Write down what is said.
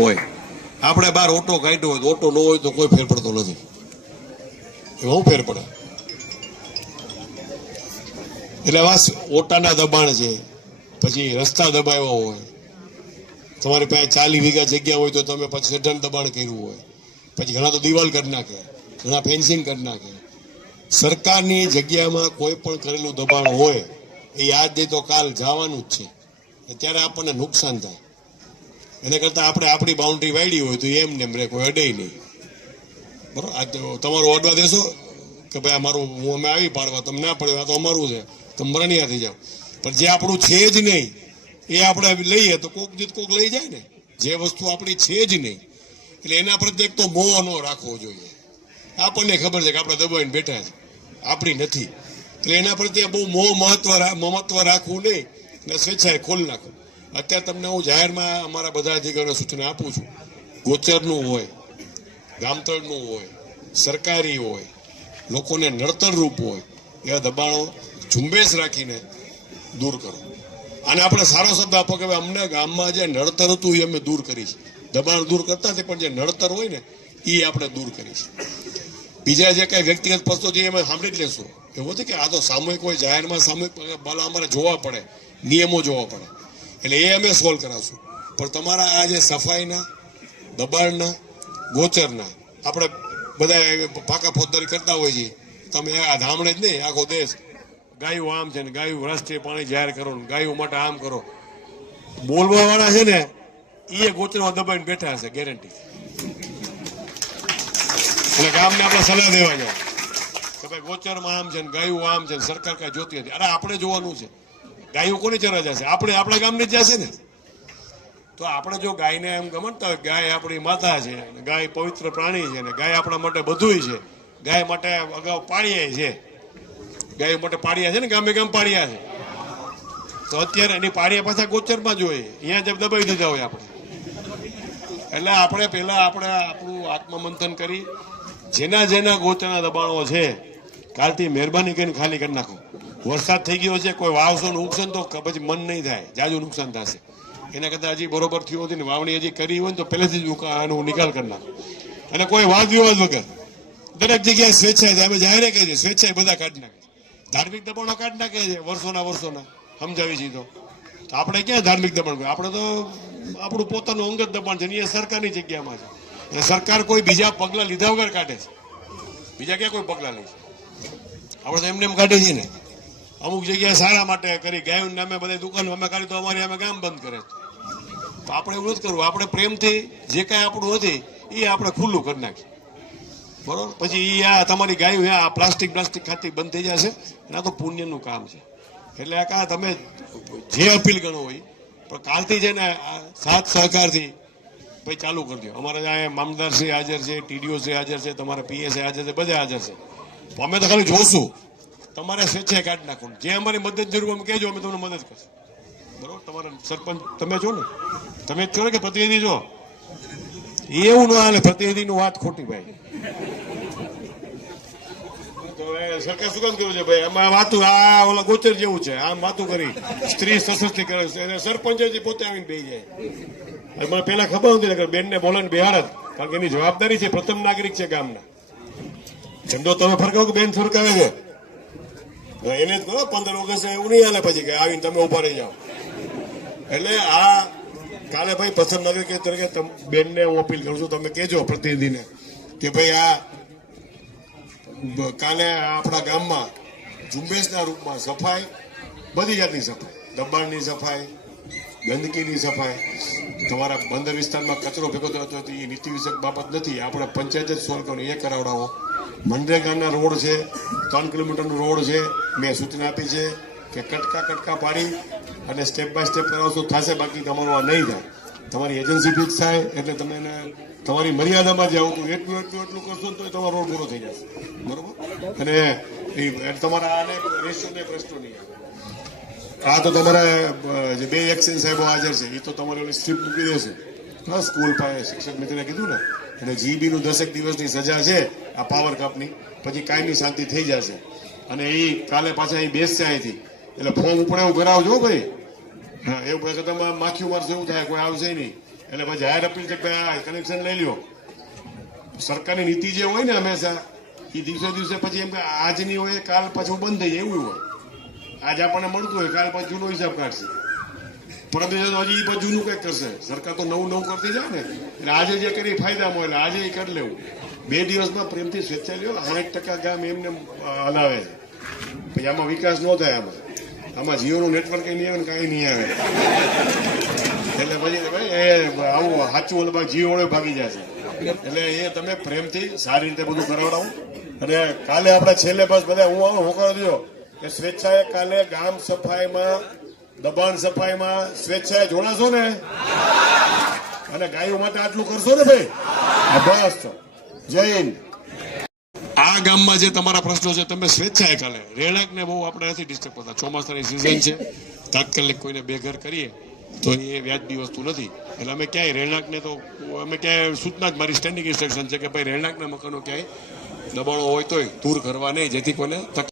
હોય આપણે બહાર ઓટો કાઢ્યો હોય, ઓટો ન હોય તો કોઈ ફેર પડતો નથી. એમાં હું ફેર પડે? એટલે બસ ઓટાના દબાણ છે, પછી રસ્તા દબાવ્યા હોય, તમારી પાસે 40 વીઘા જગ્યા હોય તો તમે પછી સઢન દબાણ કર્યું હોય, પછી ઘણા તો દિવાલ કરી નાખે, ઘણા ફેન્સિંગ કરી નાખે. સરકારની જગ્યામાં કોઈ પણ કરેલું દબાણ હોય એ યાદ દે તો કાલ જવાનું જ છે, ત્યારે આપણને નુકસાન થાય. એને કરતાં આપણે આપણી બાઉન્ડ્રી વાળી હોય તો એમને એમ રે, કોઈ અડે નહીં. બરાબર? આ તમારું અડવા દેશો કે ભાઈ અમારું હું અમે આવી પાડવા, તમે ના પડ્યો, આ તો અમારું છે, તમે મરણિયા થઈ જાઓ. પણ જે આપણું છે જ નહીં એ આપણે લઈએ તો કોક જીત કોક લઈ જાય ને. જે વસ્તુ આપણી છે જ નહીં એટલે એના પ્રત્યે એક તો મોહ ન રાખવો જોઈએ. આપણને ખબર છે કે આપણે દબાઈને બેઠા છે, આપણી નથી, એટલે એના પ્રત્યે બહુ મહત્વ રાખવું નહીં અને સ્વેચ્છાએ ખોલી નાખવું. અત્યારે તમને હું જાહેરમાં અમારા બધા અધિકારીઓ સૂચના આપું છું, ગોચરનું હોય, ગામતળનું હોય, સરકારી હોય, લોકોને નડતરરૂપ હોય એવા દબાણો ઝુંબેશ રાખીને દૂર કરો. અને આપણે સારો શબ્દ આપો કે અમને ગામમાં જે નડતર હતું એ અમે દૂર કરી છે. દબાણ દૂર કરતા નથી, પણ જે નડતર હોય ને એ આપણે દૂર કરી છે. બીજા જે કઈ વ્યક્તિગત પ્રશ્નો છે અમે સાંભળી જ લેશું. એવું નથી કે આ તો સામૂહિક હોય, જાહેરમાં સામૂહિક બાલા અમારે જોવા પડે, નિયમો જોવા પડે, એટલે એ અમે સોલ્વ કરાવશું. પણ તમારા આ જે સફાઈના, દબાણના, ગોચરના આપણે બધા પાકા ફોજદારી કરતા હોય છે. તમે આ ધામણે જ નહીં, આખો દેશ ગાયું આમ છે ને ગાયું રાષ્ટ્રીય પાણી જાહેર કરો ને ગાયું માટે આમ કરો. બોલવા વાળા છે ને એ ગોચરમાં દબાઈને બેઠા હશે ગેરંટી. એટલે ગામને આપણે સલાહ દેવા જાવ કે ભાઈ ગોચરમાં આમ છે ને ગાયું આમ છે ને સરકાર કાંઈ જોતી હતી. અરે આપણે જોવાનું છે, ગાયું કોની ચરવા જશે? આપણે આપણા ગામની જ જશે ને. તો આપણે જો ગાયને એમ ગમતા હોય ગાય આપણી માતા છે, ગાય પવિત્ર પ્રાણી છે ને ગાય આપણા માટે બધુંય છે, ગાય માટે અગાઉ પાળિયા છે, ગાય માટે પાળિયા છે ને ગામે ગામ પાળિયા છે, તો અત્યારે એની પાળિયા પાછા ગોચરમાં જ હોય, અહીંયા જેમ દબાવી દીધા હોય આપણે. એટલે આપણે પહેલા આપણે આપણું આત્મમંથન કરી જેના ગોચરના દબાણો છે કાલથી મહેરબાની કરીને ખાલી કરી નાખો. વરસાદ થઈ ગયો છે, કોઈ વાવશો નુકસાન તો પછી મન નહીં થાય, જાજુ નુકસાન થશે. એના કરતાં હજી બરોબર થયું હતી ને વાવણી હજી કરી હોય ને તો પહેલેથી જ આનો નિકાલ કરી નાખો. અને કોઈ વાદ વિવાદ વગર દરેક જગ્યાએ સ્વેચ્છાએ અમે જાહેર કહે છે, સ્વેચ્છાએ બધા કાઢી નાખે છે. ધાર્મિક દબાણો કાઢી નાખે છે વર્ષોના સમજાવી છે. તો આપણે ક્યાં ધાર્મિક દબાણ કરીએ? આપણે તો આપણું પોતાનું અંગત દબાણ છે ને એ સરકારની જગ્યામાં છે. અને સરકાર કોઈ બીજા પગલાં લીધા વગર કાઢે છે, બીજા ક્યાં કોઈ પગલાં લે છે? આપણે તો એમને એમ કાઢે છે ને. અમુક જગ્યાએ સારા માટે કરી ગાયું નામે બધા દુકાન અમે કાઢી તો અમારી અમે ગામ બંધ કરે. તો આપણે એવું નથી કરવું. આપણે પ્રેમથી જે કાંઈ આપણું હતી એ આપણે ખુલ્લું કરી નાખીએ, બરોબર? પછી એ આ તમારી ગાયું આ પ્લાસ્ટિક ખાતી બંધ થઈ જશે. અને આ તો પુણ્યનું કામ છે. એટલે આ કાં તમે જે અપીલ ગણો હોય પણ કાલથી છે ને સાથ સહકારથી ભાઈ ચાલુ કરી દો. અમારા અહીંયા મામલતદારશ્રી હાજર છે, ટીડીઓશ્રી હાજર છે, તમારા પીએસઆઈ હાજર છે, બધા હાજર છે. અમે તો ખાલી જોશું, તમારે સ્વેચ્છાએ કાઢી નાખવાનું. જે અમારી મદદ જરૂર અમે કહેજો, અમે તમને મદદ કરશું, બરોબર? તમારા સરપંચ તમે છો ને, તમે જ છો ને કે પ્રતિનિધિ છો? એવું ન હાલે, પ્રતિનિધિની વાત ખોટી ભાઈ. સરકાર શું કામ કર્યું છે ભાઈ? આમાં વાતું આ ઓલા ગોચર જેવું છે, આમ વાતું કરી સ્ત્રી સશક્તિકરણ છે. સરપંચ પોતે આવીને બેસી જાય. મને પેલા ખબર નથી, બેનને બોલાને બેહાડત, કારણ કે એની જવાબદારી છે, પ્રથમ નાગરિક છે ગામના. ઝંડો તમે ફરકાવો કે બેન ફરકાવે છે? એને જ કહો 15 ઓગસ્ટ એવું નહીં હાલે પછી કે આવીને તમે ઉભા રહી જાઓ. એટલે આ કાલે ભાઈ પ્રથમ નાગરિક તરીકે બેનને હું અપીલ કરું છું, તમે કહેજો પ્રતિનિધિને કે ભાઈ આ કાલે આપણા ગામમાં ઝુંબેશના રૂપમાં સફાઈ, બધી જાતની સફાઈ, દબાણની સફાઈ, ગંદકીની સફાઈ, તમારા બંદર વિસ્તારમાં કચરો ભેગો થતો હતો એ નીતિ વિષયક બાબત નથી, આપણે પંચાયત જ સોલ્વ કરવાની, એ કરાવડાવો. મનરેગાના રોડ છે, 3 કિલોમીટરનો રોડ છે, મેં સૂચના આપી છે કે કટકા પાડી અને સ્ટેપ બાય સ્ટેપ કરાવશો થશે, બાકી તમારું આ નહીં થાય. તમારી એજન્સી ફિક્સ થાય એટલે તમે એને તમારી મર્યાદામાં જ આવતું એટલું કરશો તો તમારો રોડ પૂરો થઈ જશે, બરોબર? અને તમારા આને રેશિયોને પ્રશ્નો નહીં આવે. આ તો તમારા જે 2 એક્શન સાહેબો હાજર છે એ તો તમારે સ્ટ્રીપ મૂકી દેશે. સ્કૂલ પાસે શિક્ષક મિત્રને કીધું ને, અને જીબીનું 10 દિવસની સજા છે આ પાવર કપની, પછી કાયમી શાંતિ થઈ જશે. અને એ કાલે પાછા અહીં બેસશે અહીંથી, એટલે ફોર્મ ઉપર એવું કરાવજો ભાઈ. હા, એવું પછી તમે માખી મારશો એવું થાય, કોઈ આવશે નહીં. એટલે પછી જાહેર અપીલ છે કે ભાઈ આ કનેક્શન લઈ લ્યો. સરકારની નીતિ જે હોય ને હંમેશા એ દિવસે પછી એમ કે આજની હોય કાલ પાછું બંધ થઈ જાય એવું હોય. આજ આપણને મળતું હોય કાલ પાછું જૂનો હિસાબ કાઢશે, પરમ દિવસે હજી એ પણ જૂનું કંઈક કરશે. સરકાર તો નવું કરતી જાય ને, એટલે આજે જે કરી ફાયદામાં એટલે આજે એ કરી લેવું. 2 દિવસમાં પ્રેમથી સ્વેચ્છા લ્યો. 60% ગામ એમને હલાવે છે. પછી આમાં વિકાસ ન થાય. આમાં જીઓનું નેટવર્ક નહીં આવે ને કાંઈ નહીં આવે. એટલે પછી ભાઈ એ આવું સાચું ઓલું જીઓ વાળો ભાગી જાય છે. એટલે એ તમે પ્રેમથી સારી રીતે બધું કરાવડાવો. અને કાલે આપણે છેલ્લે બસ બધા હું હોકારો દો કે સ્વેચ્છાએ કાલે ગામ સફાઈમાં, દબાણ સફાઈમાં સ્વેચ્છાએ જોડાશો ને, અને ગાયો માટે આટલું કરશો ને ભાઈ. બસ જય હિન્દ. આ ગામમાં જે તમારા પ્રશ્નો છે તમે સ્વેચ્છાએ કાલે રહેણાંકને બહુ આપણે નથી ડિસ્ટર્બ કરતા. ચોમાસાની સિઝન છે, તાત્કાલિક કોઈને બેઘર કરીએ તો એ વ્યાજબી વસ્તુ નથી. એટલે અમે ક્યાંય રહેણાંકને તો અમે ક્યાંય સૂચના જ મારી સ્ટેન્ડિંગ ઇન્સ્ટ્રક્શન છે કે ભાઈ રહેણાંકના મકાનો ક્યાંય દબાણો હોય તોય દૂર કરવા નહીં, જેથી કોઈને તકલીફ